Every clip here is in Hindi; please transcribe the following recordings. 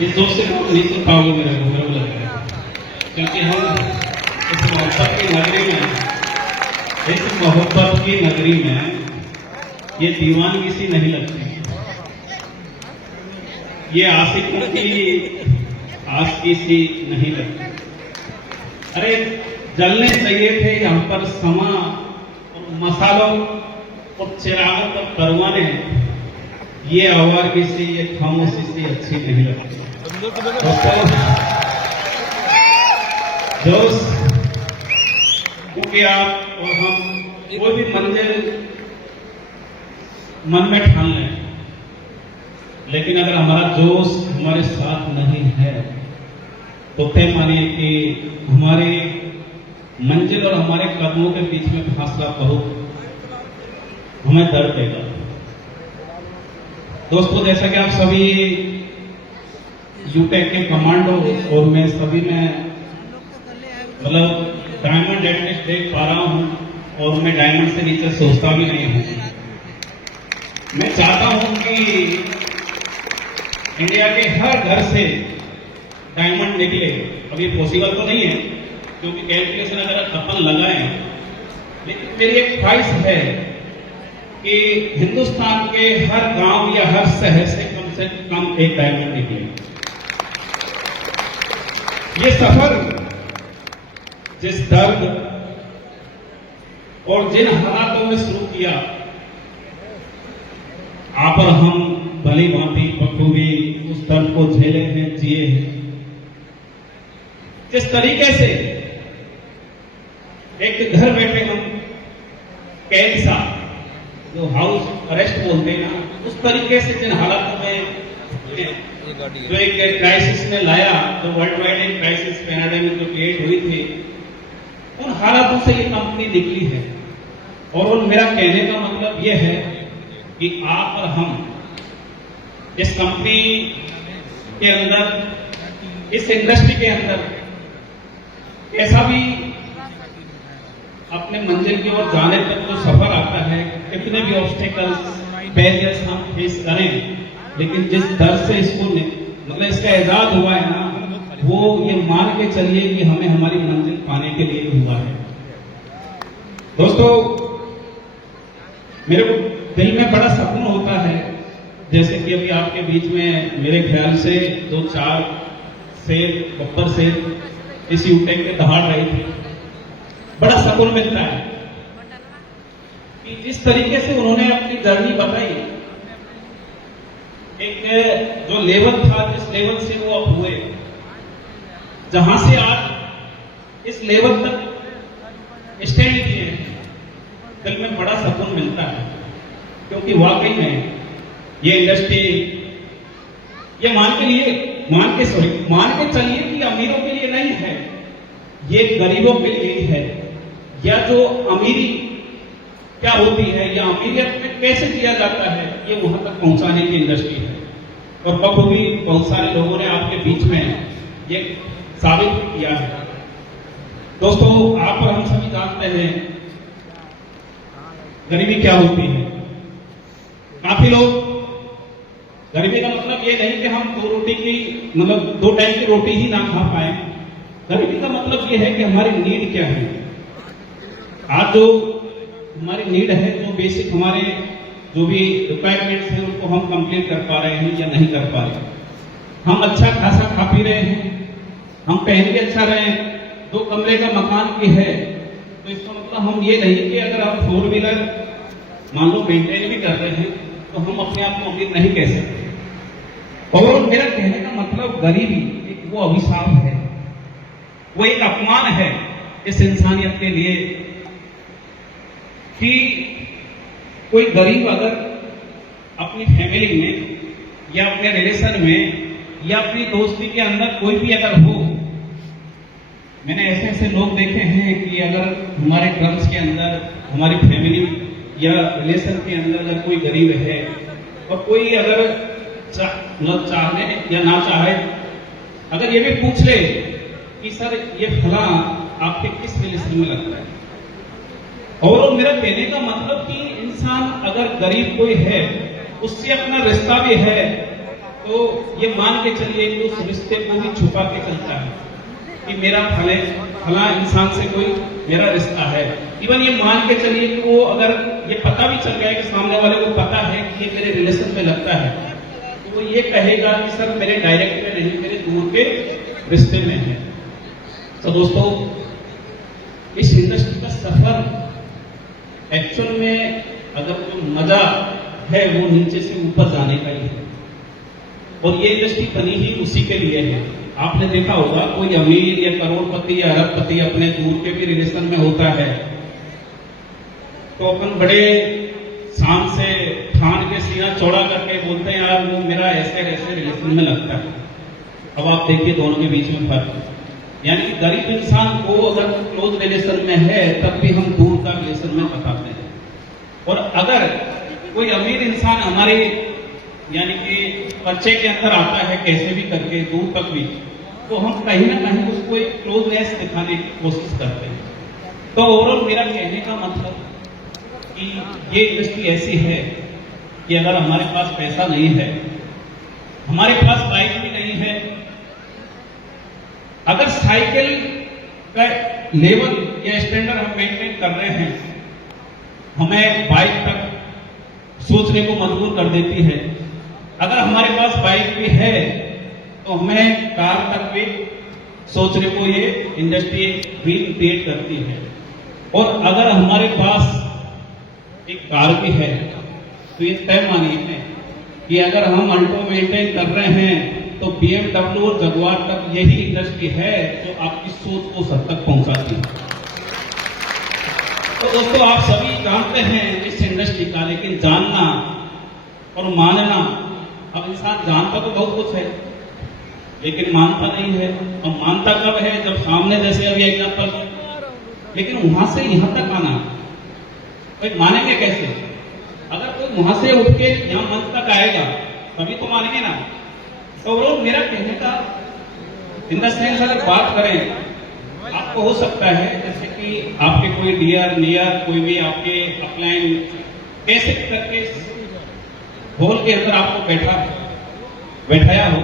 इस दोस्त से नहीं सुन पाओगे मेरे को लग रहा है, क्योंकि हम इस मोहब्बत की नगरी में, इस मोहब्बत की नगरी में ये दीवानगी सी नहीं लगती, ये आशिकों की आशिकी सी नहीं लगती। अरे जलने चाहिए थे यहाँ पर समा और मसालों और चिरागों पर परवाने, ये आवारगी सी, ये खामोशी सी अच्छी नहीं लगती। दोस्त, क्योंकि आप और हम कोई भी मंजिल मन में ठान लें, लेकिन अगर हमारा जोश हमारे साथ नहीं है तो तय मानिए कि हमारे मंजिल और हमारे कदमों के बीच में फासला बहुत हमें दर्द देगा। दोस्तों, जैसा कि आप सभी यूटेक के कमांडो और मैं सभी में मतलब डायमंड एटलीस्ट देख पा रहा हूं, और मैं डायमंड से नीचे सोचता भी नहीं हूं। मैं चाहता हूं कि इंडिया के हर घर से डायमंड निकले। अब ये पॉसिबल तो नहीं है, क्योंकि कैलकुलेशन अगर अपन लगाएं, लेकिन मेरी एक ख्वाहिश है कि हिंदुस्तान के हर गांव या हर शहर से कम एक डायमंड निकले। ये सफर जिस दर्द और जिन हालातों में शुरू किया, आप और हम भली भांति बखूबी उस दर्द को झेले हैं, जिए हैं। जिस तरीके से एक घर बैठे हम कैद सा, जो हाउस अरेस्ट बोलते हैं ना, उस तरीके से जिन हालातों में जो एक क्राइसिस ने लाया, जो वर्ल्ड वाइड एक क्राइसिस पैराडाइम जो क्रिएट हुई थी, उन हालातों से ये कंपनी निकली है। और मेरा कहने का मतलब यह है कि आप और हम इस कंपनी के अंदर, इस इंडस्ट्री के अंदर ऐसा भी अपने मंजिल की ओर जाने तक जो सफर आता है, कितने भी ऑब्स्टेकल्स, बैरियर्स हम फेस करें, लेकिन जिस दर से इसको मतलब इसका एजाज हुआ है ना, वो ये मान के चलिए कि हमें हमारी मंजिल पाने के लिए हुआ है। दोस्तों, मेरे को दिल में बड़ा सपना होता है, जैसे कि अभी आपके बीच में मेरे ख्याल से 2-4 शेर, गब्बर शेर इस यूटेक में दहाड़ रही थी। बड़ा सुकून मिलता है कि जिस तरीके से उन्होंने अपनी जर्नी बताई, एक जो लेवल था, जिस लेवल से वो अब हुए, जहां से आज इस लेवल तक स्टैंड किए, दिल में बड़ा सुकून मिलता है। क्योंकि वाकई में ये इंडस्ट्री, ये मान के चलिए कि अमीरों के लिए नहीं है, ये गरीबों के लिए ही है। या जो अमीरी क्या होती है, या अमीरियत में कैसे किया जाता है, ये वहां तक पहुंचाने की इंडस्ट्री है। और बखूबी बहुत सारे लोगों ने आपके बीच में ये साबित किया है। दोस्तों, आप और हम सभी जानते हैं गरीबी क्या होती है। काफी लोग, गरीबी का मतलब ये नहीं कि हम 2 रोटी की, मतलब 2 टाइम की रोटी ही ना खा पाए। गरीबी का मतलब ये है कि हमारी नीड क्या है। आज जो हमारी नीड है, जो बेसिक हमारे जो भी रिक्वायरमेंट्स हैं, उनको हम कंप्लीट कर पा रहे हैं या नहीं कर पा रहे। हम अच्छा खासा खा पी रहे हैं, हम पहन के अच्छा रहे हैं, 2 कमरे का मकान भी है, तो इसका मतलब हम ये नहीं कि अगर हम 4 व्हीलर मान लो मेंटेन भी कर रहे हैं तो हम अपने आप को अमीर नहीं कह सकते। और मेरा कहने का मतलब, गरीबी एक वो अभिशाप है, वो एक अपमान है इस इंसानियत के लिए कि कोई गरीब अगर अपनी फैमिली में या अपने रिलेशन में या अपनी दोस्ती के अंदर कोई भी अगर हो, मैंने ऐसे ऐसे लोग देखे हैं कि अगर हमारे टर्म्स के अंदर, हमारी फैमिली या रिलेशन के अंदर अगर कोई गरीब है और कोई अगर चाहने या ना चाहे, अगर ये भी पूछ ले कि सर ये फला आपके किस रिलेशन में लगता है, और मेरा कहने का मतलब कि इंसान अगर गरीब कोई है, उससे अपना रिश्ता भी है, तो ये मान के चलिए कि उस रिश्ते को भी छुपा के चलता है कि मेरा फला इंसान से कोई मेरा रिश्ता है। इवन ये मान के चलिए कि वो अगर ये पता भी चल गया कि सामने वाले को पता है कि ये मेरे रिलेशन में लगता है, तो वो ये कहेगा कि सर मेरे डायरेक्ट में नहीं, मेरे दूर के रिश्ते में है। तो दोस्तों, इस इंडस्ट्री का सफर एक्चुअल में अगर कोई मजा है वो नीचे से ऊपर जाने का ही है, और ये इंडस्ट्री बनी ही उसी के लिए है। आपने देखा होगा कोई अमीर या करोड़पति या अरबपति अपने दूर के भी रिलेशन में होता है तो अपन बड़े शान से ठान के सीना चौड़ा करके बोलते हैं यार वो मेरा ऐसे ऐसे रिलेशन में लगता है। अब आप देखिए दोनों के बीच में फर्क, यानी कि गरीब इंसान को अगर क्लोज रिलेशन में है तब भी हम दूर का रिलेशन में बताते हैं, और अगर कोई अमीर इंसान हमारे यानी कि बच्चे के अंदर आता है कैसे भी करके दूर तक भी, तो हम कहीं ना कहीं उसको एक क्लोजनेस दिखाने की कोशिश करते हैं। तो ओवरऑल मेरा कहने का मतलब कि ये इंडस्ट्री ऐसी है कि अगर हमारे पास पैसा नहीं है, हमारे पास बाइक भी नहीं है, अगर साइकिल का लेवल या स्टैंडर्ड हम मेंटेन कर रहे हैं, हमें बाइक तक सोचने को मजबूर कर देती है। अगर हमारे पास बाइक भी है तो हमें कार तक भी सोचने को ये इंडस्ट्री ड्रीम क्रिएट करती है। और अगर हमारे पास एक कार भी है तो ये तय मानिए कि अगर हम अल्टो मेंटेन कर रहे हैं तो BMW और जगुआर तक यही इंडस्ट्री है जो आपकी सोच को सब तक पहुंचाती है। तो दोस्तों, आप सभी जानते हैं इस इंडस्ट्री का, लेकिन जानना और मानना, अब इंसान जानता तो बहुत कुछ है लेकिन मानता नहीं है। और मानता कब है? जब सामने, जैसे अभी एग्जांपल, लेकिन वहां से यहां तक आना, भाई मानेंगे कैसे? अगर कोई वहां से उठ के यहां मंच तक आएगा तभी तो मानेंगे ना। तो वो मेरा कहने का इन द सेंस, अगर बात करें, आपको हो सकता है जैसे कि आपके कोई डियर नियर कोई भी आपके अपलाइन कैसे करके हॉल के अंदर आपको बैठाया हो,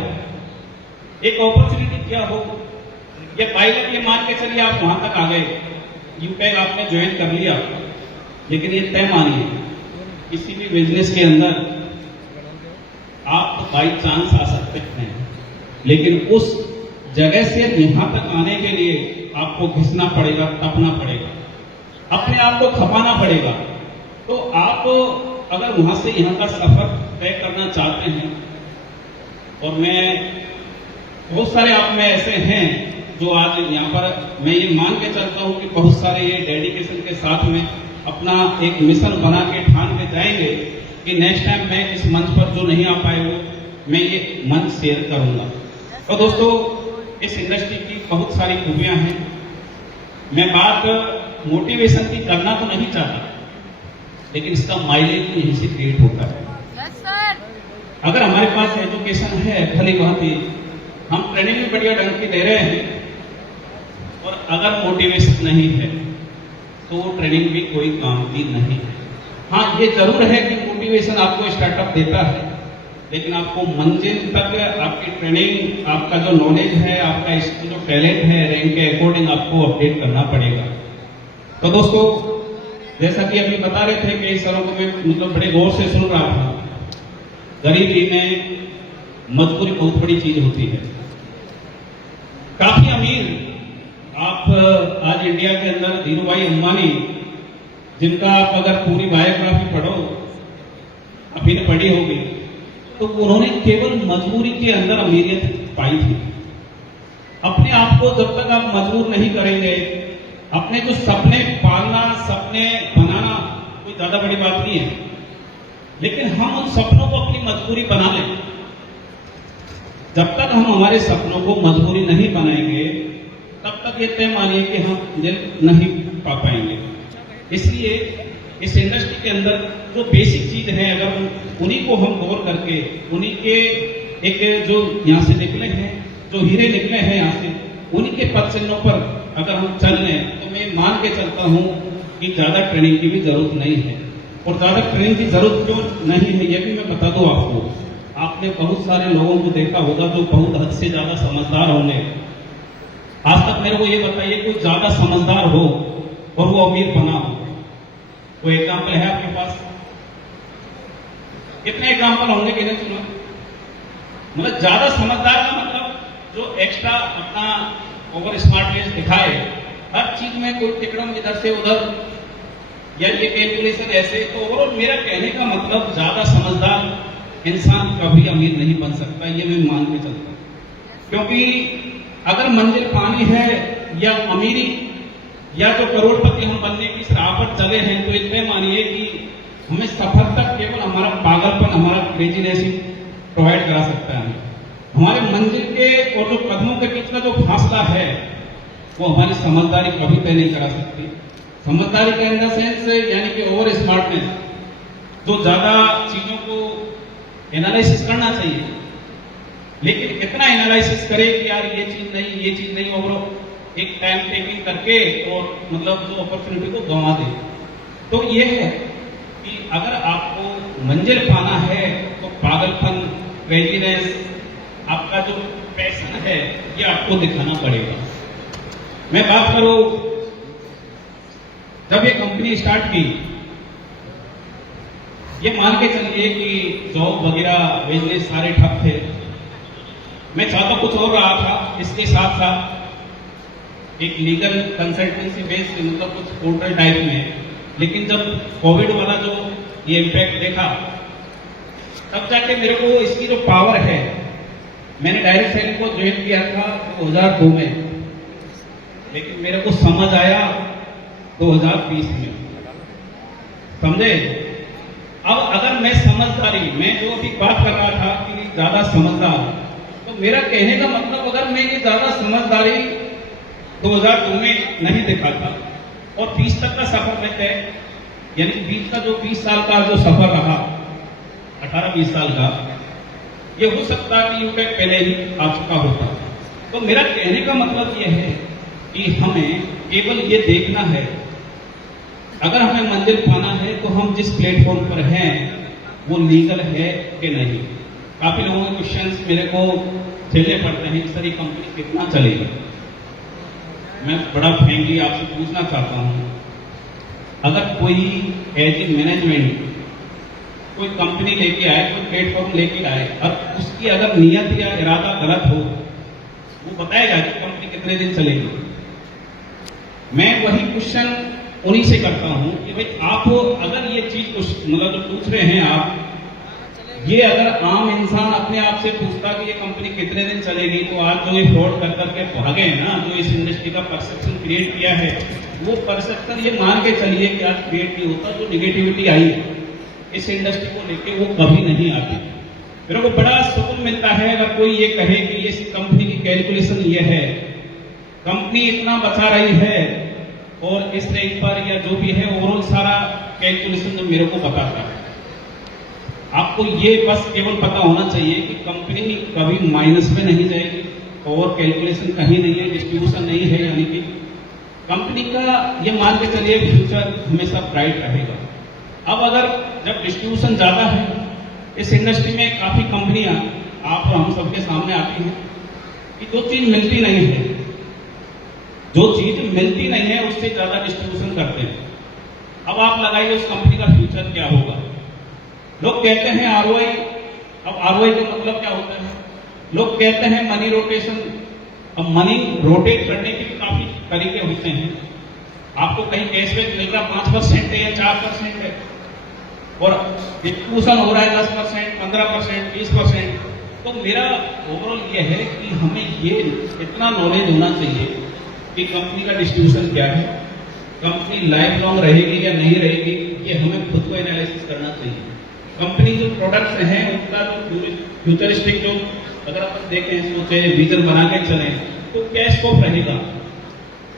एक अपॉर्चुनिटी क्या हो, ये पायलट, ये मान के चलिए आप वहां तक आ गए, यूपैक आपने ज्वाइन कर लिया, लेकिन ये तय मानिए किसी भी बिजनेस के अंदर आप बाई चांस आ सकते हैं, लेकिन उस जगह से यहां तक आने के लिए आपको घिसना पड़ेगा, तपना पड़ेगा, अपने आप को खपाना पड़ेगा। तो आप अगर वहां से यहां का सफर तय करना चाहते हैं, और मैं बहुत सारे आप में ऐसे हैं जो आज यहाँ पर मैं ये मान के चलता हूं कि बहुत सारे ये डेडिकेशन के साथ में अपना एक मिशन बना के ठान के जाएंगे कि नेक्स्ट टाइम मैं इस मंच पर जो नहीं आ पाए वो मैं ये मंच शेयर करूंगा। तो दोस्तों, इस इंडस्ट्री की बहुत सारी खूबियां हैं। मैं बात मोटिवेशन की करना तो नहीं चाहता, लेकिन इसका माइलेज भी यहीं से क्रिएट होता है। अगर हमारे पास एजुकेशन है भली भांति, हम ट्रेनिंग भी बढ़िया ढंग की दे रहे हैं, और अगर मोटिवेशन नहीं है तो वो ट्रेनिंग भी कोई काम की नहीं है। हाँ, ये जरूर है कि मोटिवेशन आपको स्टार्टअप देता है, लेकिन आपको मंजिल तक आपकी ट्रेनिंग, आपका जो नॉलेज है, आपका जो टैलेंट है, रैंक के अकॉर्डिंग आपको अपडेट करना पड़ेगा। तो दोस्तों, जैसा कि अभी बता रहे थे कि सरों को मैं मतलब बड़े गौर से सुन रहा था, गरीबी में मजबूरी बहुत बड़ी चीज होती है। काफी अमीर, आप आज इंडिया के अंदर धीरूभाई अंबानी, जिनका आप अगर पूरी बायोग्राफी पढ़ो, अभी ने पढ़ी होगी, तो उन्होंने केवल मजबूरी के अंदर अमीरियत पाई थी। अपने आप को जब तक आप मजबूर नहीं करेंगे, अपने जो सपने पालना, सपने बनाना कोई ज्यादा बड़ी बात नहीं है, लेकिन हम उन सपनों को अपनी मजबूरी बना लें। जब तक हम हमारे सपनों को मजबूरी नहीं बनाएंगे, तब तक ये तय मानिए कि हम दिल नहीं पा पाएंगे। इसलिए इस इंडस्ट्री के अंदर जो बेसिक चीज है, अगर उन्हीं को हम गौर करके, उन्हीं के एक जो यहाँ से निकले हैं, जो हीरे निकले हैं यहाँ से, उन्हीं के पद चिन्हों पर अगर हम चल लें, तो मैं मान के चलता हूँ कि ज्यादा ट्रेनिंग की भी जरूरत नहीं है। और ज्यादा ट्रेनिंग की जरूरत क्यों नहीं है, ये भी मैं बता दूं आपको। आप आपने बहुत सारे लोगों को देखा होगा जो बहुत हद से ज्यादा समझदार होंगे। आज तक मेरे को ये बताइए कोई ज्यादा समझदार हो और वो अमीर बना हो, कोई एग्जाम्पल है आपके पास? कितने एग्जाम्पल होंगे कि नहीं सुनो? मतलब ज्यादा समझदार का मतलब जो एक्स्ट्रा अपना ओवर स्मार्टनेस दिखाए हर चीज में, कोई टिकड़म इधर से उधर या ये कैलकुलेशन ऐसे। तो ओवरऑल मेरा कहने का मतलब ज्यादा समझदार इंसान कभी अमीर नहीं बन सकता, ये मैं मान के चलता हूं। क्योंकि अगर मंजिल पानी है या अमीरी या जो करोड़पति हम बनने की राह पर चले हैं, तो इतने मानिए कि हमें सफर तक केवल हमारा पागलपन, हमारा क्रेजीनेस ही प्रोवाइड करा सकता है। हमारे मंजिल के और जो कदमों के बीच का जो फासला है वो हमारी समझदारी कभी तय नहीं करा सकती। समझदारी का इन द सेंस यानी कि ओवर स्मार्टनेस, जो ज्यादा चीजों को एनालिसिस करना चाहिए, लेकिन कितना एनालिसिस करे कि यार ये चीज नहीं, और एक टाइम टेकिंग करके और मतलब जो अपॉर्चुनिटी को गंवा दे। तो ये है कि अगर आपको मंजिल पाना है तो पागलपन, क्रेजीनेस, आपका जो पैशन है ये आपको दिखाना पड़ेगा। मैं बात करूं, जब ये कंपनी स्टार्ट की, ये मान के चलिए कि जॉब वगैरह बिजनेस सारे ठप थे। मैं चाहता कुछ और रहा था, इसके साथ साथ एक लीगल कंसल्टेंसी बेस्ड मतलब कुछ पोर्टल टाइप में। लेकिन जब कोविड वाला जो ये इम्पैक्ट देखा, तब जाके मेरे को इसकी जो पावर है, मैंने डायरेक्ट सेलिंग को ज्वाइन किया था 2002 में, लेकिन मेरे को समझ आया 2020 में, समझे? अब अगर मैं समझदारी, मैं जो अभी बात कर रहा था कि ज्यादा समझदार, तो मेरा कहने का मतलब अगर मैं ये ज्यादा समझदारी 2002 में नहीं दिखाता और 20 तक का सफर में तय, यानी 20 का जो 20 साल का जो सफर रहा, 18-20 साल का, ये हो सकता कि यूटेक पहले ही आ चुका होता। तो मेरा कहने का मतलब ये है कि हमें केवल ये देखना है, अगर हमें मंजिल पाना है तो हम जिस प्लेटफॉर्म पर हैं वो लीगल है कि नहीं। काफी लोगों के क्वेश्चंस मेरे को झेलने पड़ते हैं कि सर ये कंपनी कितना चलेगी। मैं बड़ा फ्रेंकली आपसे पूछना चाहता हूं, अगर कोई एज ए मैनेजमेंट कोई कंपनी लेके आए, कोई प्लेटफॉर्म लेके आए, और उसकी अगर नियत या इरादा गलत हो, वो बताएगा कि कंपनी कितने दिन चलेगी। मैं वही क्वेश्चन उन्हीं से करता हूं कि भाई आप अगर ये चीज मतलब जो पूछ रहे हैं आप, ये अगर आम इंसान अपने आप से पूछता कि ये कंपनी कितने दिन चलेगी, तो आज जो ये फ्रॉड कर करके भागे हैं ना, जो इस इंडस्ट्री का परसेप्शन क्रिएट किया है, वो परसेप्शन ये मान के चलिए कि आज क्रिएट नहीं होता। जो निगेटिविटी आई है इस इंडस्ट्री को लेके, वो कभी नहीं आती। मेरे को बड़ा सुकून मिलता है अगर कोई ये कहे कि ये कंपनी की कैलकुलेशन ये है, कंपनी इतना बचा रही है और इस रेंज पर या जो भी है ओवरऑल सारा कैलकुलेशन जो मेरे को बताता है। आपको ये बस केवल पता होना चाहिए कि कंपनी कभी माइनस में नहीं जाएगी, और कैलकुलेशन कहीं नहीं है, डिस्ट्रीब्यूशन नहीं है, यानी कि कंपनी का ये मान के चलिए फ्यूचर हमेशा ब्राइट रहेगा। अब अगर जब डिस्ट्रीब्यूशन ज्यादा है, इस इंडस्ट्री में काफी कंपनियां आप और हम सबके सामने आती हैं कि जो चीज मिलती नहीं है, जो चीज मिलती नहीं है उससे ज्यादा डिस्ट्रीब्यूशन करते हैं। अब आप लगाइए उस कंपनी का फ्यूचर क्या होगा। लोग कहते हैं आरओआई, अब आरओआई का मतलब क्या होता है? लोग कहते हैं मनी रोटेशन। अब मनी रोटेट करने के भी काफी तरीके होते हैं। आपको कहीं कैशबैक मिल रहा 5% है या 4% है, और डिस्ट्रीब्यूशन हो रहा है 10%, 15%, 20%। तो मेरा ओवरऑल ये है कि हमें ये इतना नॉलेज होना चाहिए कि कंपनी का डिस्ट्रीब्यूशन क्या है, कंपनी लाइफ लॉन्ग रहेगी या नहीं रहेगी, ये हमें खुद को एनालिसिस करना चाहिए। कंपनी जो प्रोडक्ट्स हैं उनका जो फ्यूचरिस्टिक जो अगर अपन देखें, सोचे, विजन बना के चलें, तो क्या स्कोप रहेगा।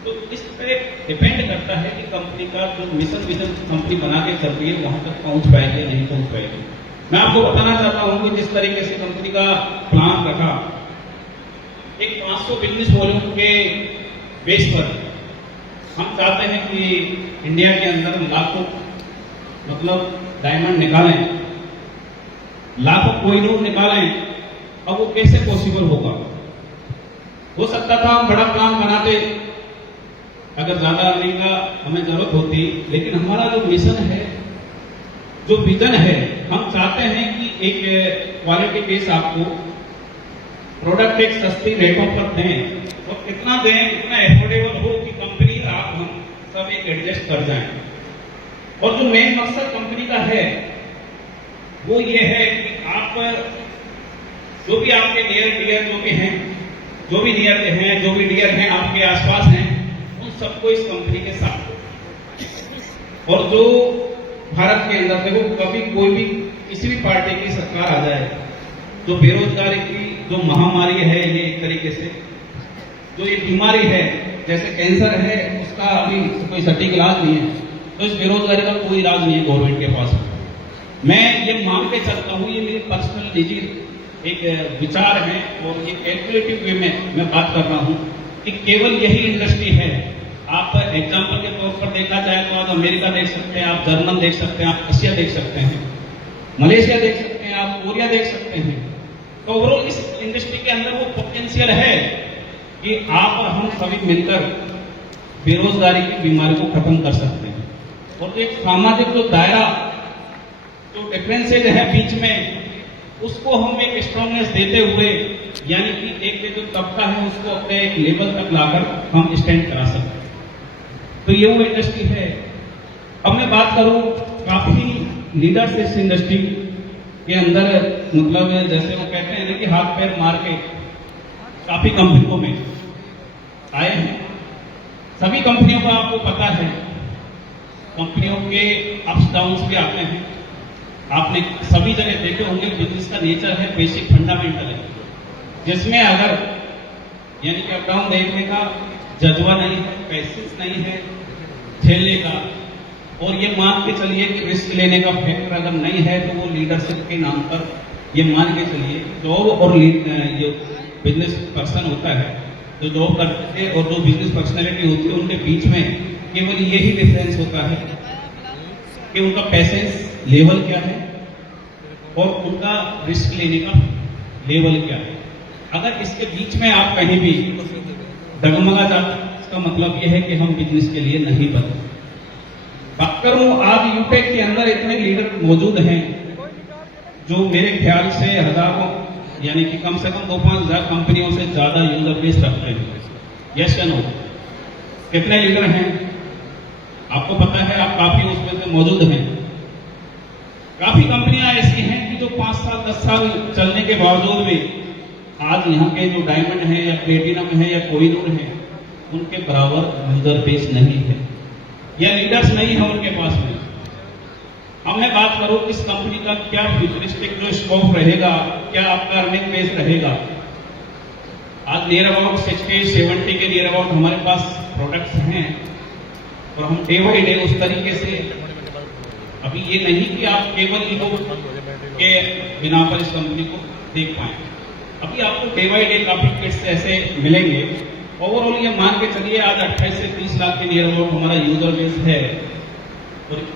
तो इस पे डिपेंड करता है कि कंपनी का जो मिशन विजन कंपनी बना के चल रही है वहां तक पहुंच पाएगी या नहीं पहुंच पाएगी। मैं आपको बताना चाहता हूं कि जिस तरीके से कंपनी का प्लान रखा, एक 500 बिजनेस वॉल्यूम के बेस पर हम चाहते हैं कि इंडिया के अंदर लाखों मतलब डायमंड निकालें, लाखों कोहिनूर निकालें, अब वो कैसे पॉसिबल होगा? हो सकता था हम बड़ा प्लान बनाते, अगर ज्यादा अर्निंग का हमें जरूरत होती, लेकिन हमारा जो मिशन है, जो विजन है, हम चाहते हैं कि एक क्वालिटी बेस आपको प्रोडक्ट एक सस्ती रेटों पर दें, और कितना दें, इतना एफोर्डेबल हो कि कंपनी आप हम सब एक एडजस्ट कर जाएं। और जो मेन मकसद कंपनी का है वो ये है कि आप जो भी आपके नियर डियर जो भी हैं, जो भी नियर हैं, जो भी डियर हैं आपके आसपास हैं, उन सबको इस कंपनी के साथ हो। और जो भारत के अंदर देखो, कभी कोई भी किसी भी पार्टी की सरकार आ जाए, जो बेरोजगारी की जो महामारी है, ये एक तरीके से जो ये बीमारी है, जैसे कैंसर है, उसका अभी कोई सटीक इलाज नहीं है, तो इस बेरोजगारी का कोई इलाज नहीं है गवर्नमेंट के पास। मैं ये मान के चलता हूँ, ये मेरी पर्सनल निजी एक विचार है, और ये कैलकुलेटिव वे में मैं बात कर रहा हूँ कि केवल यही इंडस्ट्री है। आप एग्जाम्पल के तौर पर देखा जाए तो आप अमेरिका देख सकते हैं, आप जर्मन देख सकते हैं, आप रशिया देख सकते हैं, मलेशिया देख सकते हैं, आप कोरिया देख सकते हैं। तो ओवरऑल इस इंडस्ट्री के अंदर वो पोटेंशियल है कि आप और हम सभी मिलकर बेरोजगारी की बीमारी को खत्म कर सकते हैं। और तो एक सामाजिक जो दायरा, जो डिफरेंसेज है बीच में, उसको हम एक स्ट्रांगनेस देते हुए, यानी कि एक जो तबका है उसको अपने एक लेवल तक लाकर हम स्टैंड करा सकते हैं। तो ये वो इंडस्ट्री है। अब मैं बात करूं, काफी लीडर्स इस इंडस्ट्री के अंदर, मतलब जैसे वो कहते हैं ना कि हाथ पैर मार के काफी कंपनियों में आए हैं। सभी कंपनियों का आपको पता है, कंपनियों के अप्स डाउन्स भी आते हैं। आपने सभी जगह देखे होंगे, बिजनेस का नेचर है, बेसिक फंडामेंटल है, जिसमें अगर यानी कि अप डाउन देखने का जज्बा नहीं है, पैसेंस नहीं है झेलने का, और ये मान के चलिए कि रिस्क लेने का फैक्टर अगर नहीं है, तो वो लीडरशिप के नाम पर ये मान के चलिए जॉब और जो बिजनेस पर्सन होता है, जो जॉब करते हैं और जो बिजनेस पर्सनैलिटी होती है, उनके बीच में केवल यही डिफरेंस होता है कि उनका पैसेंस लेवल क्या है और उनका रिस्क लेने का लेवल क्या है। अगर इसके बीच में आप कहीं भी डगमगा जाते हैं, इसका मतलब यह है कि हम बिजनेस के लिए नहीं बने। बात करूं, आज यूटेक के अंदर इतने लीडर मौजूद हैं जो मेरे ख्याल से हजारों, यानी कि कम से कम 2-5 हजार कंपनियों से ज्यादा यूजर बेस रखते हैं। यस या नो? कितने लीडर हैं आपको पता है, आप काफी उसमें से मौजूद हैं। काफी कंपनियां ऐसी हैं कि जो 5 साल 10 साल चलने के बावजूद भी आज यहाँ के जो डायमंड है या प्लेटिनम है या कोहिनूर है, उनके बराबर यूजर बेस नहीं है या लीडर्स नहीं है उनके पास में। अब मैं बात करूं इस कंपनी का क्या फ्यूचरिस्टिक जो स्कोप रहेगा, क्या आपका अर्निंग बेस रहेगा। आज नियर अबाउट 60-70 के नियर अबाउट हमारे पास प्रोडक्ट्स हैं, और हम डे बाई डे उस तरीके से, अभी ये नहीं कि आप केवल ईगो के बिना पर इस कंपनी को देख पाए, अभी आपको डे बाई डे काफी किट्स ऐसे मिलेंगे। ओवरऑल ये मान के चलिए आज 28 से 30 लाख के नियर अबाउट हमारा यूजर बेस है, और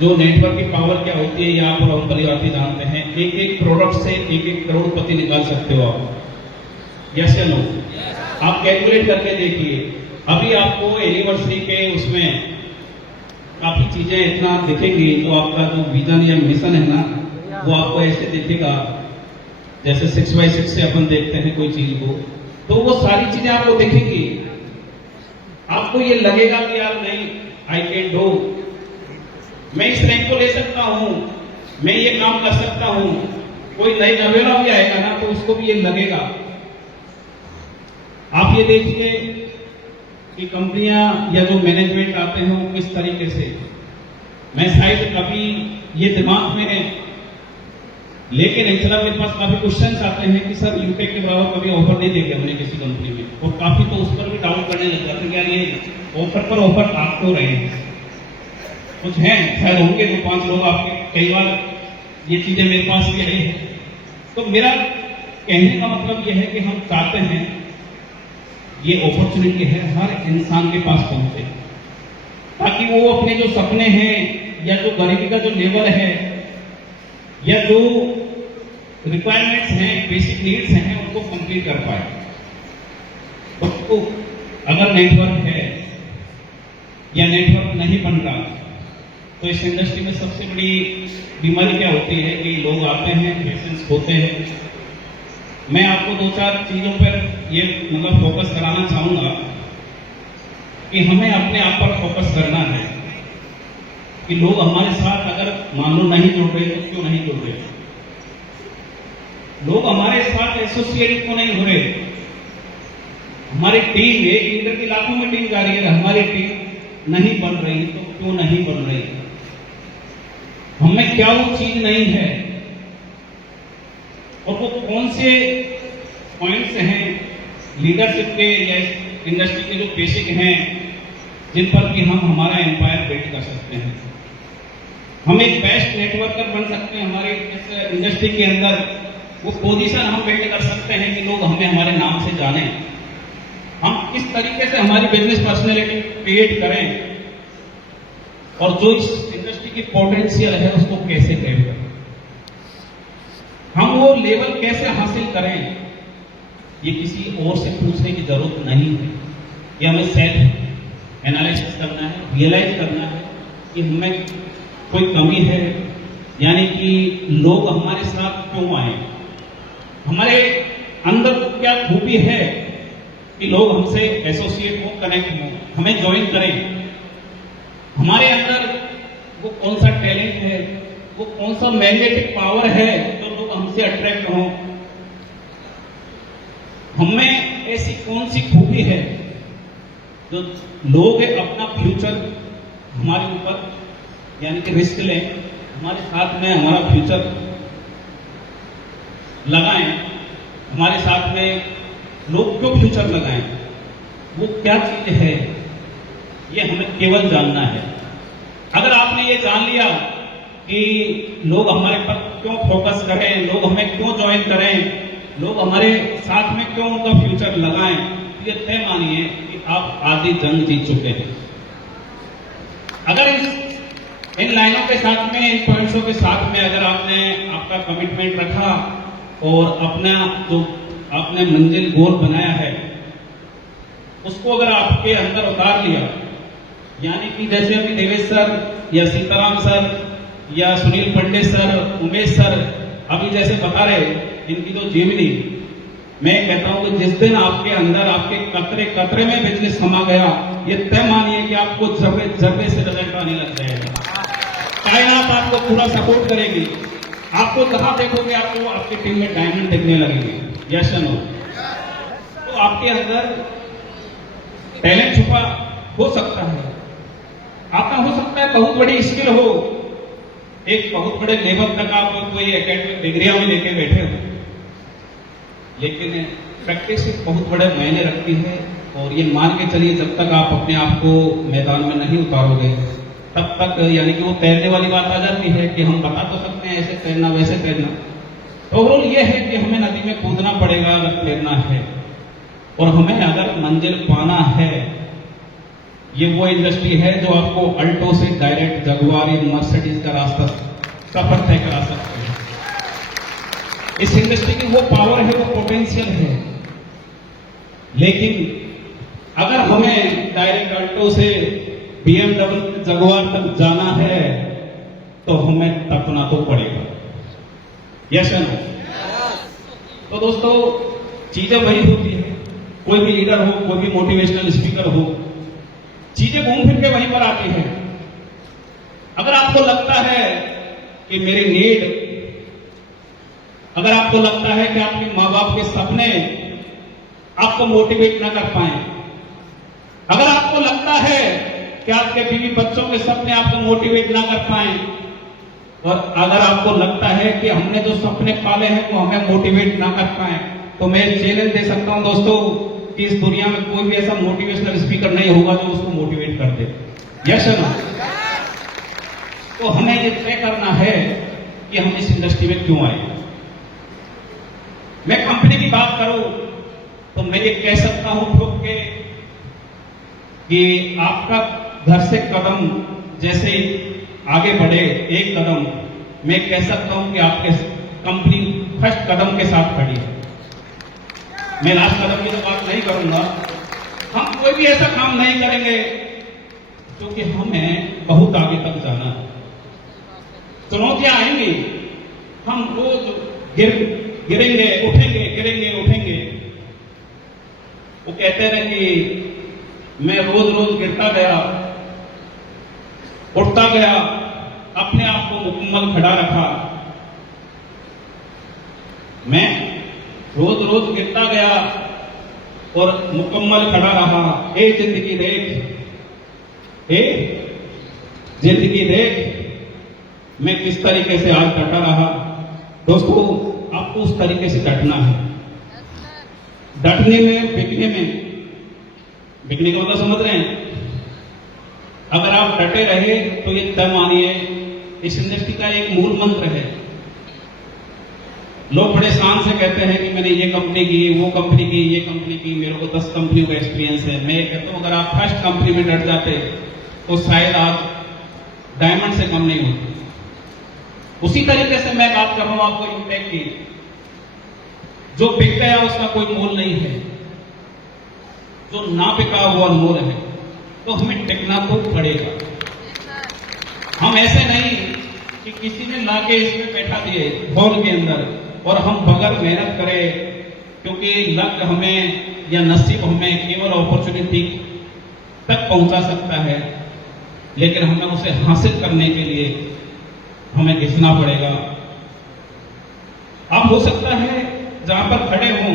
जो नेटवर्क की पावर क्या होती है ये आप और हम परिवार जानते हैं। एक प्रोडक्ट से एक करोड़पति निकाल सकते हो आप। यस या नो? आप कैलकुलेट करके देखिए, अभी आपको एनिवर्सरी के उसमें काफी चीजें इतना दिखेंगी, तो आपका जो विजन या मिशन है ना, वो आपको ऐसे दिखेगा जैसे 6x6 से अपन देखते हैं कोई चीज को, तो वो सारी चीजें आपको दिखेंगी। आपको ये लगेगा कि यार नहीं, आई कैन डू, मैं इस रैंक को ले सकता हूं, मैं ये काम कर सकता हूं। कोई नई नवेला भी आएगा ना, तो उसको भी ये लगेगा। आप ये देखिए कि कंपनियां या जो मैनेजमेंट आते हैं वो किस तरीके से, मैं शायद कभी ये दिमाग में है, लेकिन इंशाल्लाह मेरे पास काफी क्वेश्चंस आते हैं कि सर यूटेक के बराबर कभी ऑफर नहीं देखे हमने किसी कंपनी में, और काफी तो उस पर भी डाउट करने लग जाते हैं यार ये ऑफर पर ऑफर आ क्यों रहे हैं। कुछ हैं, शायद होंगे 2-5 लोग आपके, कई बार ये चीजें मेरे पास भी आई है। तो मेरा कहने का मतलब यह है कि हम चाहते हैं ये अपॉर्चुनिटी है हर इंसान के पास पहुंचे, ताकि वो अपने जो सपने हैं या जो गरीबी का जो लेवल है या जो रिक्वायरमेंट्स हैं, बेसिक नीड्स हैं, उनको कंप्लीट कर पाए। तो अगर नेटवर्क है या नेटवर्क नहीं बन रहा, तो इस इंडस्ट्री में सबसे बड़ी बीमारी क्या होती है कि लोग आते हैं, पेशेंट्स होते हैं। मैं आपको 2-4 चीजों पर ये मतलब फोकस कराना चाहूंगा कि हमें अपने आप पर फोकस करना है कि लोग हमारे साथ अगर मान लो नहीं जुड़ रहे तो क्यों नहीं जुड़ रहे, लोग हमारे साथ एसोसिएट क्यों नहीं हो रहे। हमारी टीम, एक लीडर की लाखों में टीम जा रही है, हमारी टीम नहीं बन रही तो क्यों नहीं बन रही, हमें क्या वो चीज नहीं है और वो कौन से पॉइंट्स हैं लीडरशिप के या इंडस्ट्री के जो बेसिक हैं जिन पर कि हम हमारा एम्पायर बिल्ड कर सकते हैं। हम एक बेस्ट नेटवर्कर बन सकते हैं हमारे इस इंडस्ट्री के अंदर। वो पोजीशन हम बिल्ड कर सकते हैं कि लोग हमें हमारे नाम से जानें। हम किस तरीके से हमारी बिजनेस पर्सनैलिटी क्रिएट करें और जो इस इंडस्ट्री की पोटेंशियल है उसको कैसे क्रिएट करें, हम वो लेवल कैसे हासिल करें, ये किसी और से पूछने की जरूरत नहीं है। ये हमें सेल्फ एनालिसिस करना है, रियलाइज करना है कि हमें कोई कमी है, यानी कि लोग हमारे साथ क्यों आए, हमारे अंदर क्या खूबी है कि लोग हमसे एसोसिएट हो, कनेक्ट हो, हमें ज्वाइन करें। हमारे अंदर वो कौन सा टैलेंट है, वो कौन सा मैग्नेटिक पावर है जो लोग हमसे अट्रैक्ट हों, हमें ऐसी कौन सी खूबी है जो लोग अपना फ्यूचर हमारे ऊपर यानी कि रिस्क लें, हमारे साथ में हमारा फ्यूचर लगाएं, हमारे साथ में लोग क्यों फ्यूचर लगाएं, वो क्या चीज है, ये हमें केवल जानना है। अगर आपने ये जान लिया कि लोग हमारे पर क्यों फोकस करें, लोग हमें क्यों ज्वाइन करें, लोग हमारे साथ में क्यों उनका फ्यूचर लगाएं, तो ये तय मानिए कि आप आधी जंग जीत चुके हैं। अगर इन लाइनों के साथ में, इन पॉइंट्सों के साथ में अगर आपने आपका कमिटमेंट रखा और अपना जो आपने मंजिल गोल बनाया है उसको अगर आपके अंदर उतार लिया, यानी कि जैसे अभी देवेश सर या सीताराम सर या सुनील पंडित सर, उमेश सर अभी जैसे बता रहे, इनकी जो जीवनी, मैं कहता हूं कि जिस दिन आपके अंदर आपके कतरे कतरे में बिजनेस समा गया, ये तय मानिए कि आपको जर्रे जर्रे से रिजल्ट आने लग जाएगा। कायनात आपको पूरा सपोर्ट करेगी, आपको जहां देखोगे आपको आपकी टीम में डायमंड दिखने लगेंगे। यस नो, तो आपके अंदर टैलेंट छुपा हो सकता है, आपका हो सकता है बहुत बड़ी स्किल हो, एक बहुत बड़े लेवल तक आप कोई एकेडमिक डिग्रियां भी लेके बैठे हो, लेकिन प्रैक्टिस बहुत बड़े मायने रखती है। और ये मान के चलिए जब तक आप अपने आप को मैदान में नहीं उतारोगे तब तक, यानी कि वो तैरने वाली बात आ जाती है कि हम बता तो सकते हैं ऐसे तैरना वैसे तैरना, तो ओवरऑल ये है कि हमें नदी में कूदना पड़ेगा अगर तैरना है, और हमें अगर मंजिल पाना है। ये वो इंडस्ट्री है जो आपको अल्टो से डायरेक्ट जगुआर या मर्सिडीज का रास्ता सफर तय करा सकती है। इस इंडस्ट्री की वो पावर है, वो पोटेंशियल है, लेकिन अगर हमें डायरेक्ट अल्टो से BMW जगुआर तक जाना है तो हमें तपना तो पड़ेगा। Yes no? तो दोस्तों चीजें वही होती है, कोई भी लीडर हो, कोई भी मोटिवेशनल स्पीकर हो, चीजें घूम फिर के वहीं पर आती है। अगर आपको लगता है कि मेरी नीड, अगर आपको लगता है कि आपके माँ बाप के सपने आपको मोटिवेट ना कर पाए, अगर आपको लगता है कि आपके बीवी बच्चों के सपने आपको मोटिवेट ना कर पाए, और अगर आपको लगता है कि हमने जो सपने पाले हैं वो हमें मोटिवेट ना कर पाए, तो मैं चैलेंज दे सकता हूं दोस्तों कि इस दुनिया में कोई भी ऐसा मोटिवेशनल स्पीकर नहीं होगा जो उसको मोटिवेट कर दे। यस ना? तो हमें ये तय करना है कि हम इस इंडस्ट्री में क्यों आए। मैं कंपनी की बात करूं तो मैं ये कह सकता हूं ठोक के कि आपका घर से कदम जैसे आगे बढ़े एक कदम, मैं कह सकता हूं कि आपके कंपनी फर्स्ट कदम के साथ खड़ी है। मैं लास्ट कदम की तो बात नहीं करूंगा। हम कोई भी ऐसा काम नहीं करेंगे क्योंकि हमें बहुत आगे तक जाना है। चुनौतियां आएंगी, हम रोज गिरेंगे उठेंगे, गिरेंगे उठेंगे। वो कहते हैं कि मैं रोज रोज गिरता गया, उठता गया, अपने आप को मुकम्मल खड़ा रखा। मैं रोज रोज गिरता गया और मुकम्मल खड़ा रहा। ए जिंदगी देख, ए जिंदगी देख, मैं किस तरीके से आज डटा रहा। दोस्तों, आपको उस तरीके से डटना है। डटने में, बिकने का मतलब समझ रहे हैं? अगर आप डटे रहे तो ये तय मानिए, इस इंडस्ट्री का एक मूल मंत्र है। लोग बड़े शान से कहते हैं कि मैंने ये कंपनी की, वो कंपनी की, ये कंपनी की, मेरे को 10 कंपनियों का एक्सपीरियंस है। मैं कहता हूं अगर आप फर्स्ट कंपनी में डट जाते तो शायद आज डायमंड से कम नहीं होती। उसी तरीके से मैं बात कर रहा हूं आपको इम्पैक्ट की। जो बिक गया उसका कोई मोल नहीं है, जो ना बिका वो अनमोल है। तो हमें टिकना तो पड़ेगा। हम ऐसे नहीं कि किसी ने लाके इसमें बैठा दिए हॉल के अंदर और हम बगैर मेहनत करें, क्योंकि लक हमें या नसीब हमें केवल अपॉर्चुनिटी तक पहुंचा सकता है, लेकिन हमें उसे हासिल करने के लिए हमें घिसना पड़ेगा। अब हो सकता है जहां पर खड़े हों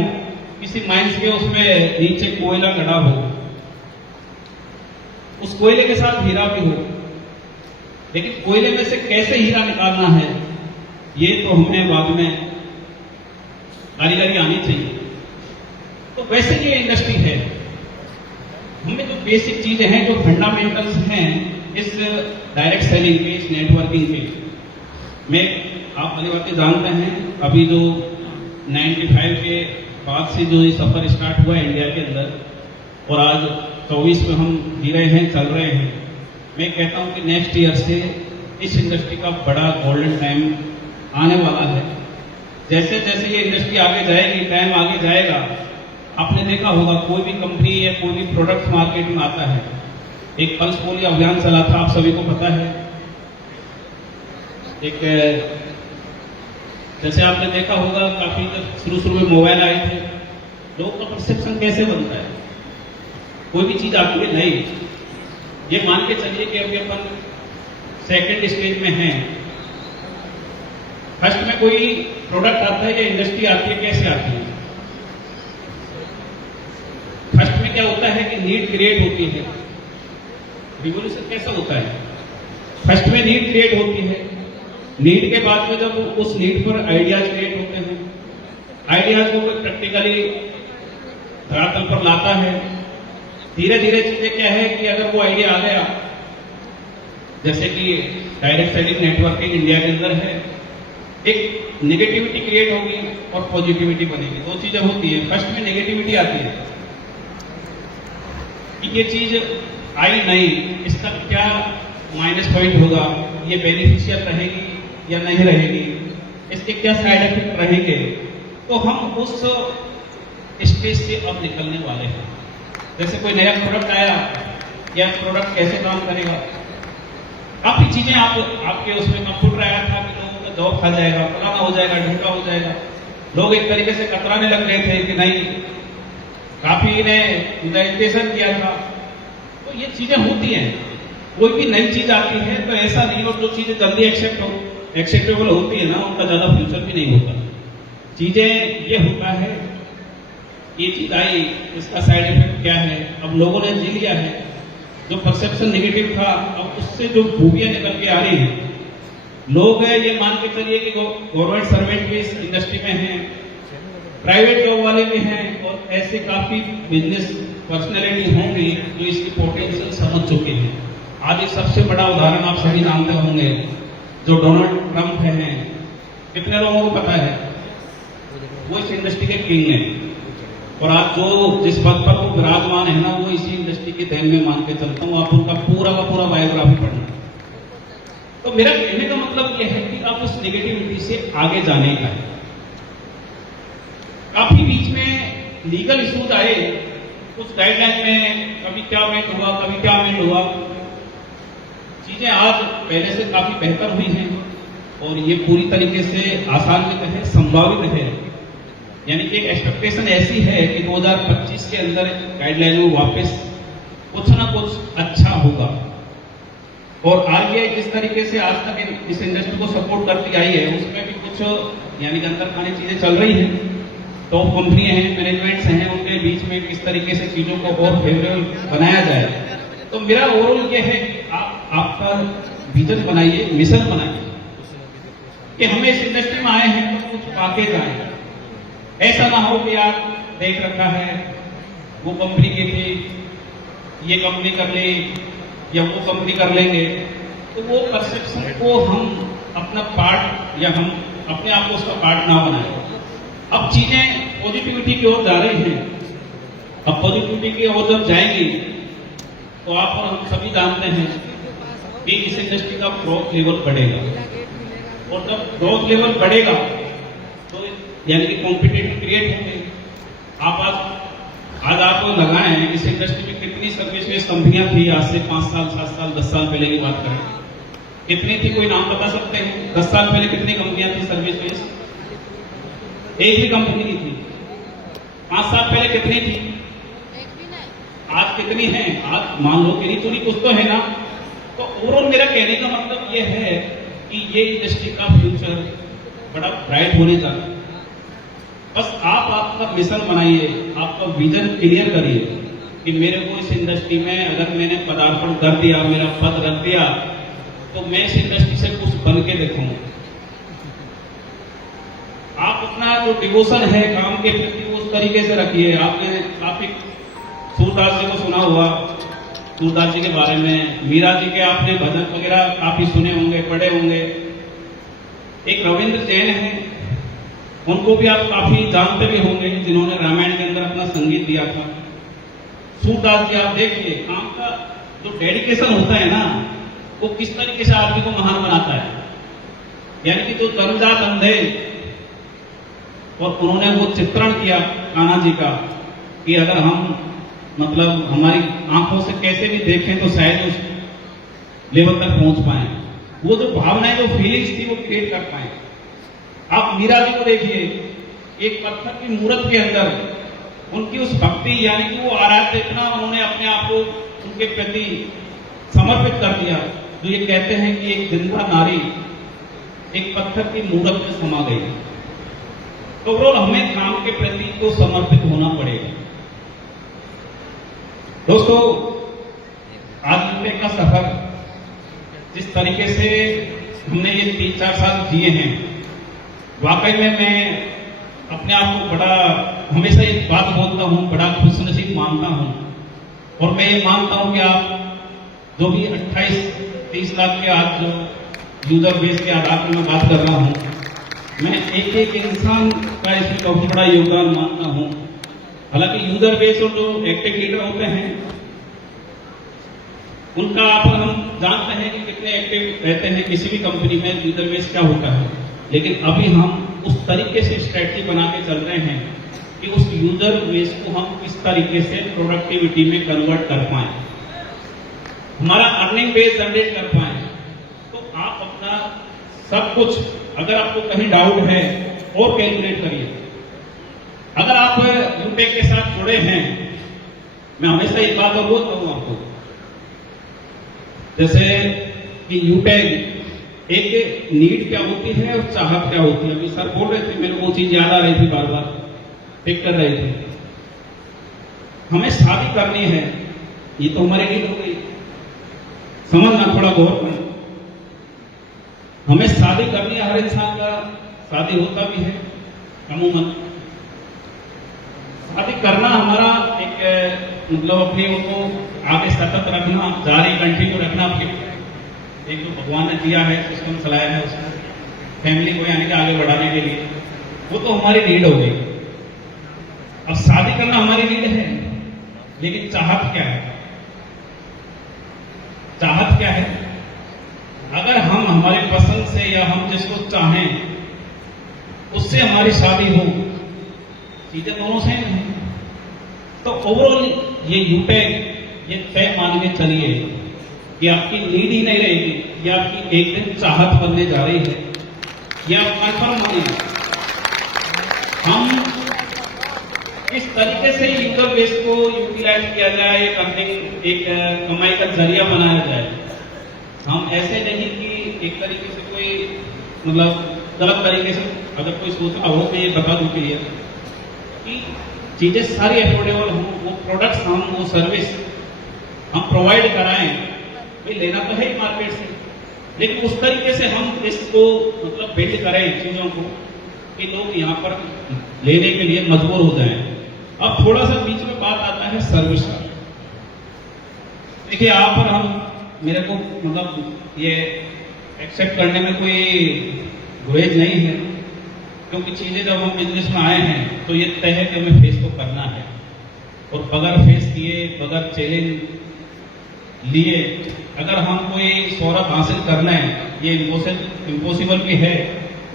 किसी माइंस के उसमें नीचे कोयला गड़ा हो, उस कोयले के साथ हीरा भी हो, लेकिन कोयले में से कैसे हीरा निकालना है ये तो हमें बाद में कारीगरी आनी चाहिए। तो वैसे ये इंडस्ट्री है, हमें जो बेसिक चीजें हैं, जो फंडामेंटल्स हैं इस डायरेक्ट सेलिंग के, इस नेटवर्किंग के, मैं आप वाली बातें जानते हैं। अभी जो 95 के बाद से जो ये सफर स्टार्ट हुआ है इंडिया के अंदर, और आज 24 में हम जी रहे हैं, चल रहे हैं। मैं कहता हूं कि नेक्स्ट ईयर से इस इंडस्ट्री का बड़ा गोल्डन टाइम आने वाला है। जैसे जैसे ये इंडस्ट्री आगे जाएगी, टाइम आगे जाएगा, आपने देखा होगा कोई भी कंपनी या कोई भी प्रोडक्ट मार्केट में आता है, एक पल्स पोलियो अभियान चला था, आप सभी को पता है। एक जैसे आपने देखा होगा काफी जब शुरू में मोबाइल आए थे, लोग का परसेप्शन कैसे बनता है, कोई भी चीज आती है नहीं, ये मान के चलिए कि अभी अपन सेकंड स्टेज में हैं। फर्स्ट में कोई प्रोडक्ट आता है या इंडस्ट्री आती है, कैसे आती है? फर्स्ट में क्या होता है कि नीड क्रिएट होती है। रिवोल्यूशन कैसा होता है? फर्स्ट में नीड क्रिएट होती है, नीड के बाद में जब उस नीड पर आइडियाज क्रिएट होते हैं, आइडियाज को कोई प्रैक्टिकली धरातल पर लाता है। धीरे धीरे चीजें क्या है कि अगर वो आइडिया आ गया, जैसे कि डायरेक्ट सेलिंग नेटवर्किंग इंडिया के अंदर है, एक नेगेटिविटी क्रिएट होगी और पॉजिटिविटी बनेगी। दो चीजें होती है। फर्स्ट में नेगेटिविटी आती है कि ये चीज आई नहीं, इसका क्या माइनस पॉइंट होगा, ये बेनिफिशियल रहेगी या नहीं रहेगी, इसके क्या साइड इफेक्ट रहेंगे। तो हम उस स्टेज से अब निकलने वाले हैं। जैसे कोई नया प्रोडक्ट आया, या प्रोडक्ट कैसे काम करेगा, काफी चीजें आपके उसमें कंप्यूटर आया था कि लोगों का जॉब खा जाएगा, फलाना हो जाएगा, ढूंढा हो जाएगा। लोग एक तरीके से कतराने लग गए थे कि नहीं, काफी ने मेडिटेशन किया था। तो ये चीजें होती हैं। कोई भी नई चीज आती है तो ऐसा नहीं, और जो चीजें जल्दी एक्सेप्टेबल होती है ना, उनका ज्यादा फ्यूचर भी नहीं होता। चीजें ये होता है, ये चीज आई, इसका साइड इफेक्ट क्या है, अब लोगों ने जी लिया है। जो परसेप्शन नेगेटिव था, अब उससे जो खूबियां निकल के आ रही हैं, लोग ये मान के चलिए कि गवर्नमेंट सर्वेंट भी इस इंडस्ट्री में हैं, प्राइवेट जॉब वाले भी हैं, और ऐसे काफी बिजनेस पर्सनैलिटी होंगी जो इसकी पोटेंशियल समझ चुके हैं। आज एक सबसे बड़ा उदाहरण आप सभी जानते होंगे, जो डोनाल्ड ट्रंप हैं। कितने लोगों को पता है? वो इस इंडस्ट्री के किंग हैं, और आज जो जिस पद पर वो विराजमान है ना, वो इसी इंडस्ट्री के देन में मान के चलता हूँ। आप उनका पूरा का पूरा बायोग्राफी पढ़ना। तो मेरा कहने का मतलब यह है कि आप उस नेगेटिविटी से आगे जाने का है। लीगल इश्यूज आए, कुछ गाइडलाइन में कभी क्या मेंट हुआ, कभी क्या मेंट हुआ, चीजें आज पहले से काफी बेहतर हुई हैं और ये पूरी तरीके से आसानियत है, संभावित है। यानी कि एक एक्सपेक्टेशन ऐसी है कि 2025 के अंदर गाइडलाइन में वापस कुछ ना कुछ अच्छा होगा। और आरबीआई जिस तरीके से आज तक इस इंडस्ट्री को सपोर्ट करती आई है, उसमें भी कुछ यानी कि अंदर खाने चीजें चल रही हैं। टॉप कंपनी हैं, मैनेजमेंट्स हैं, उनके बीच में किस तरीके से चीजों को और फेवरेबल बनाया जाए। तो मेरा ओवरऑल ये है कि आप आपका विजन बनाइए, मिशन बनाइए कि हमें इस इंडस्ट्री में आए हैं तो कुछ पाके जाए। ऐसा ना हो कि आप देख रखा है वो कंपनी की थी, ये कंपनी कर ली या वो कंपनी कर लेंगे, तो वो परसेप्शन को हम अपना पार्ट या हम अपने आप को उसका पार्ट ना बनाए। अब चीजें पॉजिटिविटी की ओर जा रही हैं। अब पॉजिटिविटी की ओर जब जाएंगी तो आप और हम सभी जानते हैं कि इस इंडस्ट्री का ग्रोथ लेवल बढ़ेगा और जब ग्रोथ लेवल बढ़ेगा तो यानी कि कॉम्पिटिटिव क्रिएट होंगे। आप आज आप लगाएं इस इंडस्ट्री में कितनी सर्विस बेस्ड कंपनियां थी आज से 5 साल 7 साल 10 साल पहले की बात करें, कितनी थी? कोई नाम बता सकते हैं? 10 साल पहले कितनी कंपनियां थी सर्विस बेस्ड? एक ही कंपनी की थी। 5 साल पहले कितनी थी? आज कितनी है? आज मान लो कि नहीं कुछ तो है ना। तो ओवरऑल मेरा कहने का मतलब ये है कि ये इंडस्ट्री का फ्यूचर बड़ा ब्राइट होने जा रहा है। बस आप आपका मिशन बनाइए, आपका विजन क्लियर करिए कि मेरे को इस इंडस्ट्री में अगर मैंने पदार्पण कर दिया, मेरा पद रख दिया, तो मैं इस इंडस्ट्री से कुछ बन के देखूंगा। आप अपना जो डिवोशन है काम के प्रति उस तरीके से रखिए। आपने काफी सूरदास जी को सुना हुआ, सूरदास जी के बारे में, मीरा जी के आपने भजन वगैरह काफी सुने होंगे, पढ़े होंगे। एक रविंद्र जैन है, उनको भी आप काफी जानते भी होंगे, जिन्होंने रामायण के अंदर अपना संगीत दिया था। सूरदास जी आप देखिए, काम का जो डेडिकेशन होता है ना, वो किस तरीके से आदमी को महान बनाता है। यानी कि जो जन्मजात अंधे, और उन्होंने वो चित्रण किया कान्हा जी का कि अगर हम मतलब हमारी आंखों से कैसे भी देखें तो शायद उस लेवल तक पहुंच पाए। वो जो भावनाएं, जो फीलिंग्स थी वो क्रिएट कर पाए। आप मीरा जी को देखिए, एक पत्थर की मूर्त के अंदर उनकी उस भक्ति, यानी कि वो आराध्य, इतना उन्होंने अपने आप को उनके प्रति समर्पित कर दिया, जो ये कहते हैं कि एक जिंदा नारी एक पत्थर की मूर्त में समा गई। तो ओवरऑल हमें काम के प्रति तो समर्पित होना पड़ेगा। दोस्तों, आज का सफर जिस तरीके से हमने ये 3-4 साल जिए हैं, वाकई में मैं अपने आप को बड़ा, हमेशा एक बात बोलता हूं, बड़ा खुशनसीब मानता हूं। और मैं ये मानता हूं कि आप जो भी 28-30 लाख के आज जो यूजर बेस के आधार पर मैं बात कर रहा हूं, मैं एक एक इंसान का इसमें काफी बड़ा योगदान मानता हूं। हालांकि यूजर बेस और जो एक्टिव लीडर होते हैं उनका आप हम जानते हैं कि कितने एक्टिव रहते हैं किसी भी कंपनी में, यूजर बेस क्या होता है। लेकिन अभी हम उस तरीके से स्ट्रेटजी बना के चल रहे हैं कि उस यूजर बेस को हम किस तरीके से प्रोडक्टिविटी में कन्वर्ट कर पाए, हमारा अर्निंग बेस जनरेट कर पाए। तो आप अपना सब कुछ, अगर आपको कहीं डाउट है और कैलकुलेट करिए। अगर आप यूटेक के साथ जुड़े हैं, मैं हमेशा एक बात और बोलता हूं आपको, जैसे कि यूटेक एक नीड क्या होती है और चाहत क्या होती है। अभी सर बोल रहे थे, मेरे को वो चीज याद आ रही थी, बार बार पिक कर रहे थे। हमें शादी करनी है, ये तो हमारी नीड हो गई, समझना, थोड़ा गौर करें। हमें शादी करनी है, हर इंसान का शादी होता भी है अमूमन। शादी करना हमारा एक मतलब अपने उनको आगे सतत रखना, जारी कंटिन्यू रखना, आपके एक जो भगवान ने दिया है, सिस्टम चलाया है उसको फैमिली को यानी कि आगे बढ़ाने के लिए, वो तो हमारी नीड हो गई। अब शादी करना हमारी नीड है, लेकिन चाहत क्या है? चाहत क्या है? अगर हम हमारे पसंद से या हम जिसको चाहें उससे हमारी शादी हो, चीजें दोनों सेम हैं। तो ओवरऑल ये यूटेक ये तय मान के चलिए कि आपकी नीड ही नहीं रहेगी, ये आपकी एक दिन चाहत बनने जा रही है। ये आप कन्फर्म मानिए। हम इस तरीके से यूजर बेस को यूटिलाइज किया जाए, एक कमाई का जरिया बनाया जाए। हम ऐसे नहीं कि एक तरीके से कोई मतलब गलत तरीके से अगर कोई सोचता हो तो ये बता दूं क्लियर कि चीजें सारी अफोर्डेबल हों, वो प्रोडक्ट्स हम वो सर्विस हम प्रोवाइड कराएं। भाई लेना तो है ही मार्केट से, लेकिन उस तरीके से हम इसको मतलब बिल्ड करें चीजों को कि लोग यहाँ पर लेने के लिए मजबूर हो जाएं। अब थोड़ा सा बीच में बात आता है सर्विस का। देखिए यहाँ पर हम मेरे को मतलब ये एक्सेप्ट करने में कोई गुरेज नहीं है, क्योंकि चीजें जब हम बिजनेस में आए हैं तो ये तय है कि हमें फेस तो करना है, और बगैर फेस किए बगैर चैलेंज लिए अगर हम कोई सौरभ हासिल करना है ये इम्पॉसिबल भी है,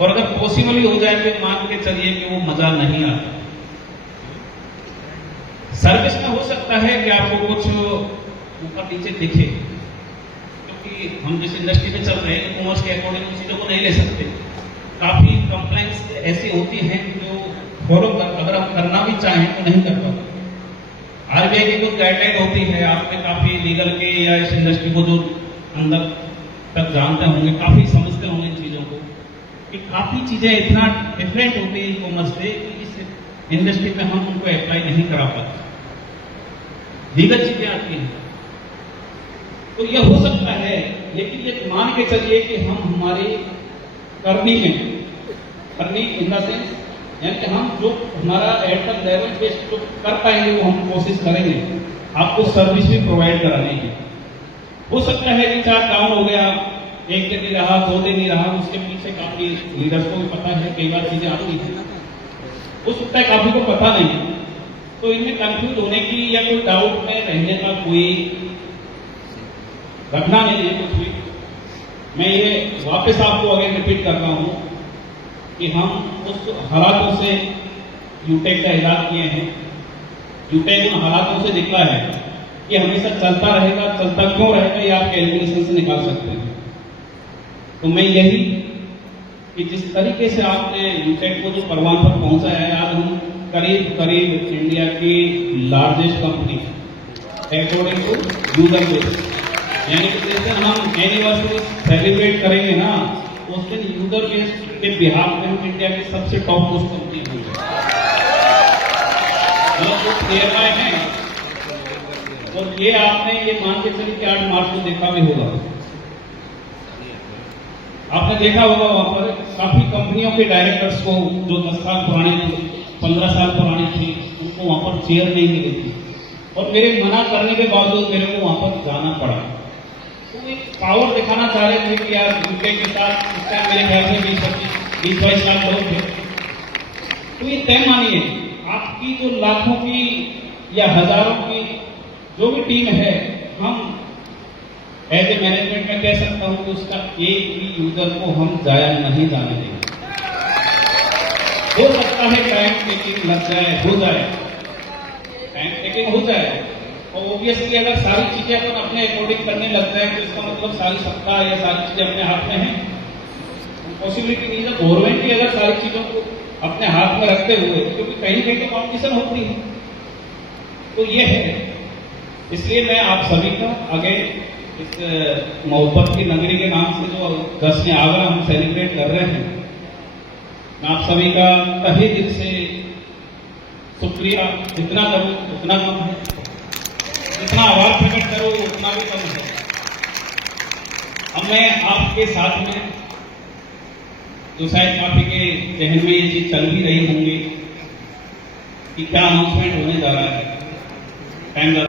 और अगर पॉसिबल भी हो जाए तो मान के चलिए कि वो मजा नहीं आता। सर्विस में हो सकता है कि आपको कुछ ऊपर नीचे दिखे, क्योंकि हम जिस इंडस्ट्री में चल रहे हैं कॉमर्स के अकॉर्डिंग उन चीजों को नहीं ले सकते। काफी कंप्लेंट्स ऐसी होती हैं जो फॉलो अगर हम करना भी चाहें तो नहीं कर पाते। आरबीआई की कुछ गाइडलाइन होती है, आपने काफी लीगल के या इस इंडस्ट्री को जो अंदर तक जानते होंगे, काफी समझते होंगे इन चीजों को, कि काफी चीजें इतना डिफरेंट होती है कॉमर्स से कि इस इंडस्ट्री में हम उनको अप्लाई नहीं करा पाते। लीगल चीजें आती हैं तो यह हो सकता है, लेकिन ये मान के चलिए कि हम हमारी करनी इन द सेंस यानी कि हम जो हमारा एट द लेवल पे जो कर पाएंगे वो हम कोशिश करेंगे आपको सर्विस भी प्रोवाइड कराने की। हो सकता है रिचार्ज डाउन हो गया, एक दिन नहीं रहा, 2 दिन नहीं रहा, उसके पीछे काफी लीडर्स को भी पता है, कई बार चीजें आती हैं, हो सकता है काफी को पता नहीं, तो इनमें कंफ्यूज होने की या कोई डाउट में रहने का कोई रखना नहीं है कुछ भी। मैं ये वापस आपको अगेन रिपीट कर रहा हूं कि हम उस हालातों से यूटेक का इलाज किए हैं। यूटेक उन हालातों से निकला है कि हमेशा चलता रहेगा, चलता क्यों रहेगा ये आप कैलकुलेशन से निकाल सकते हैं। तो मैं यही कि जिस तरीके से आपने यूटेक को जो परवान पर पहुंचा है, आज हम करीब इंडिया की largest company according to user base, यानी कि जिस दिन हम एनिवर्सरी सेलिब्रेट करेंगे ना उस दिन यूजर बेस के बिहार में हम इंडिया की सबसे टॉप मोस्ट कंपनी होगी। मतलब वो क्लियर है, और ये आपने ये मान के चलिए कि 8 मार्च को देखा भी होगा, आपने देखा होगा वहां पर काफी कंपनियों के डायरेक्टर्स को जो 10 साल पुराने 15 साल पुरानी थी उनको वहां पर चेयर नहीं मिली थी, और मेरे मना करने के बावजूद मेरे को वहां पर जाना पड़ा। तो एक पावर दिखाना चाह रहे थे कि यार यूके के साथ इस टाइम मेरे ख्याल से 20-22 लाख लोग थे। तो ये तय मानिए आपकी जो लाखों की या हजारों की जो भी टीम है, हम एज ए मैनेजमेंट में कह सकता हूं कि उसका एक भी यूजर को हम जाया नहीं जाने देंगे। हो सकता है टाइम टेकिंग लग जाए, हो जाए, टाइम टेकिंग हो जाए, और ऑब्वियसली अगर सारी चीजें अपन अपने अकॉर्डिंग करने लग जाए तो इसका मतलब सारी सत्ता या सारी चीजें अपने हाथ में है। पॉसिबिलिटी नहीं है गवर्नमेंट की अगर सारी चीजों को अपने हाथ में रखते हुए, क्योंकि कहीं कहीं तो कॉम्पिटिशन होती है। तो ये है, इसलिए मैं आप सभी का आगे इस मोहब्बत की नगरी के नाम से जो 10वीं आगरा हम सेलिब्रेट कर रहे हैं, मैं आप सभी का तहे दिल से शुक्रिया, जितना करूं उतना कम है, जितना आभार प्रकट करो उतना भी कम है। अब मैं आपके साथ में जो शायद काफी के जहन में ये चीज चल भी रही होंगी कि क्या अनाउंसमेंट होने जा रहा है, टाइम